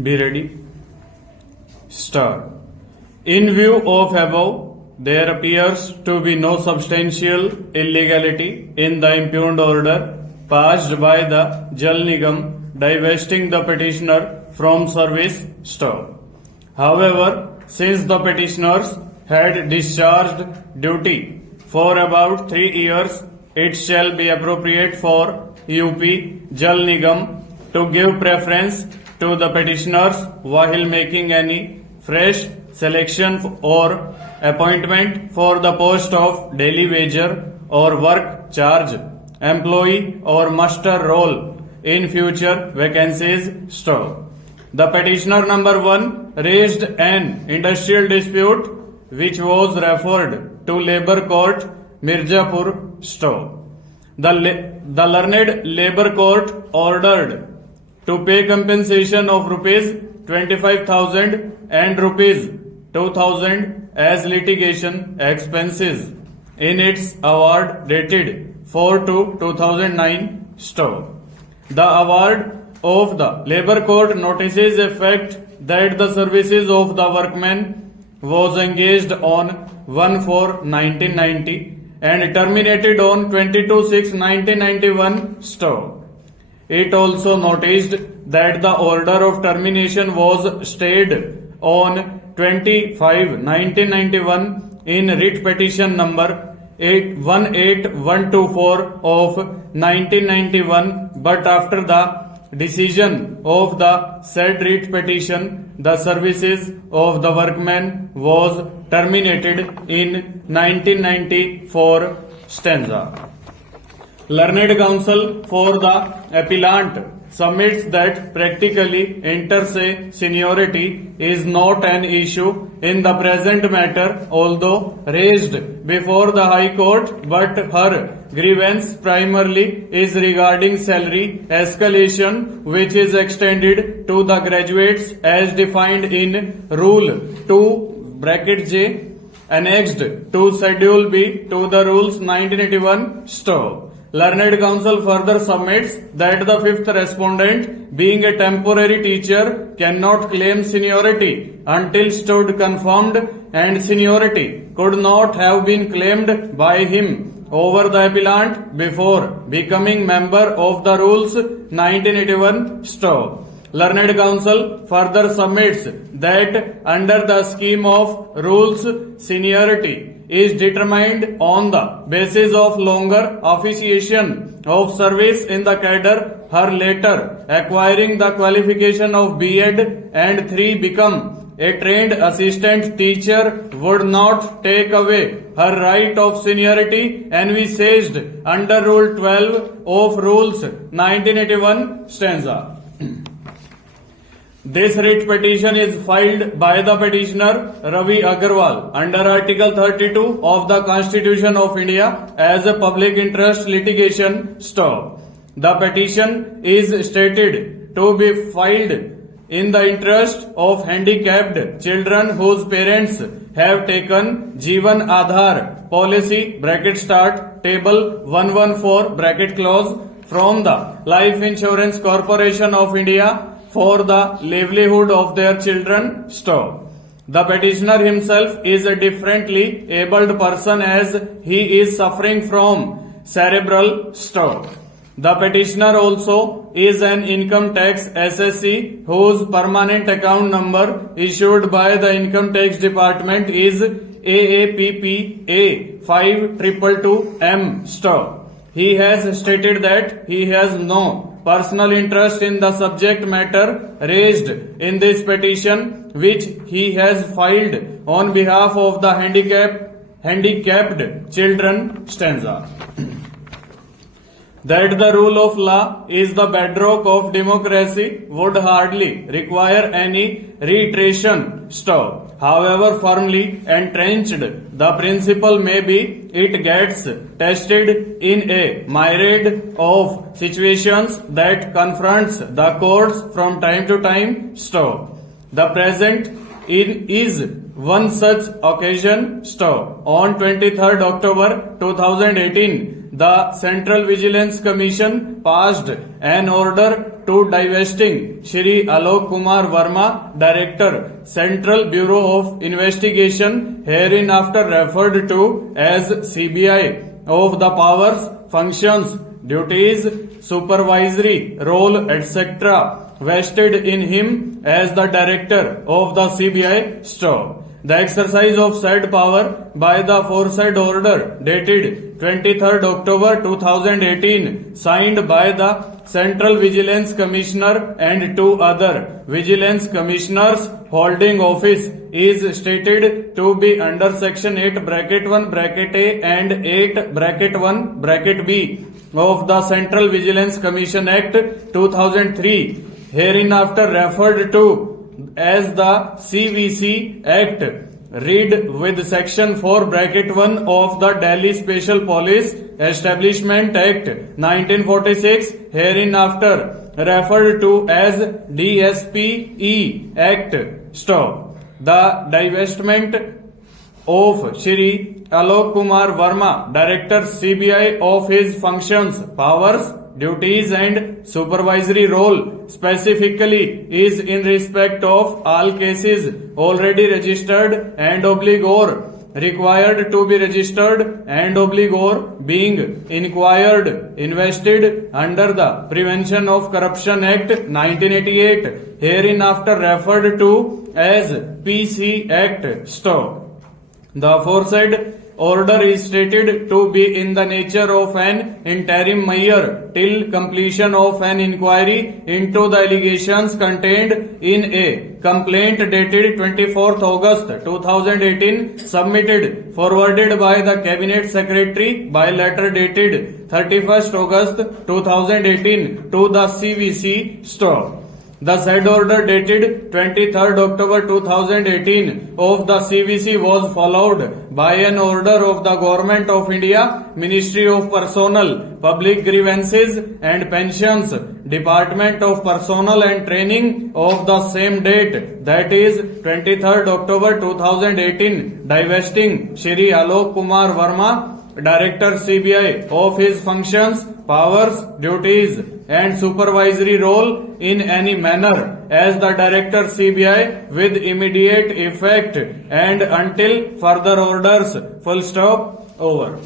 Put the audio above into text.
Be ready. Start. In view of above, there appears to be no substantial illegality in the impugned order passed by the Jal Nigam divesting the petitioner from service. Stop. However, since the petitioners had discharged duty for about 3 years, it shall be appropriate for UP Jal Nigam to give preference to the petitioners while making any fresh selection or appointment for the post of daily wager or work charge, employee or muster roll in future vacancies. Stop. The petitioner number 1 raised an industrial dispute which was referred to Labour Court, Mirzapur. Stop. The learned Labour Court ordered to pay compensation of rupees 25,000 and rupees 2,000 as litigation expenses in its award dated 4/2/2009. Stop. The award of the Labour Court notices a fact that the services of the workman was engaged on 1/4/1990 and terminated on 22/6/1991. Stop. It also noticed that the order of termination was stayed on 25/1991 in writ petition number 18124 of 1991, but after the decision of the said writ petition, the services of the workman was terminated in 1994. Stanza. Learned counsel for the appellant submits that practically inter se seniority is not an issue in the present matter, although raised before the High Court, but her grievance primarily is regarding salary escalation, which is extended to the graduates as defined in Rule 2(J) annexed to Schedule B to the Rules 1981. Stop. Learned counsel further submits that the fifth respondent, being a temporary teacher, cannot claim seniority until stood confirmed, and seniority could not have been claimed by him over the appellant before becoming member of the Rules 1981. Stop. Learned counsel further submits that under the scheme of rules, seniority is determined on the basis of longer officiation of service in the cadre. Her later acquiring the qualification of B.Ed and 3 become a trained assistant teacher would not take away her right of seniority envisaged under Rule 12 of Rules 1981. Stanza. This writ petition is filed by the petitioner Ravi Agarwal under Article 32 of the Constitution of India as a public interest litigation. Stop. The petition is stated to be filed in the interest of handicapped children whose parents have taken Jeevan Aadhar policy (start table 114 close) from the Life Insurance Corporation of India for the livelihood of their children. Stop. The petitioner himself is a differently abled person as he is suffering from cerebral stroke. The petitioner also is an income tax assessee whose permanent account number issued by the Income Tax Department is AAPPA 5222M. Stop. He has stated that he has no personal interest in the subject matter raised in this petition, which he has filed on behalf of the handicapped children. Stanza. That the rule of law is the bedrock of democracy would hardly require any reiteration. Stop. However firmly entrenched the principle may be, it gets tested in a myriad of situations that confronts the courts from time to time. Stop. The present is one such occasion. Stop. On 23rd October 2018, the Central Vigilance Commission passed an order to divesting Shri Alok Kumar Verma, Director, Central Bureau of Investigation, hereinafter referred to as CBI, of the powers, functions, duties, supervisory role, etc. vested in him as the Director of the CBI staff. The exercise of said power by the aforesaid order dated 23rd October 2018, signed by the Central Vigilance Commissioner and two other Vigilance Commissioners holding office, is stated to be under Section 8 bracket 1 bracket A and 8 bracket 1 bracket B of the Central Vigilance Commission Act 2003, hereinafter referred to as the CVC Act, read with Section 4 bracket 1 of the Delhi Special Police Establishment Act 1946, hereinafter referred to as DSPE Act. Stop. The divestment of Shri Alok Kumar Verma, Director CBI, of his functions, powers, duties and supervisory role specifically is in respect of all cases already registered and obligor required to be registered and obligor being inquired, invested under the Prevention of Corruption Act 1988, hereinafter referred to as PC Act. Stop. The aforesaid order is stated to be in the nature of an interim measure till completion of an inquiry into the allegations contained in a complaint dated 24th August 2018, submitted, forwarded by the Cabinet Secretary by letter dated 31st August 2018 to the CVC staff. The said order dated 23rd October 2018 of the CVC was followed by an order of the Government of India, Ministry of Personnel, Public Grievances and Pensions, Department of Personnel and Training of the same date, that is 23rd October 2018, divesting Shri Alok Kumar Verma, Director CBI, of his functions, powers, duties and supervisory role in any manner as the Director CBI with immediate effect and until further orders. Full stop. Over.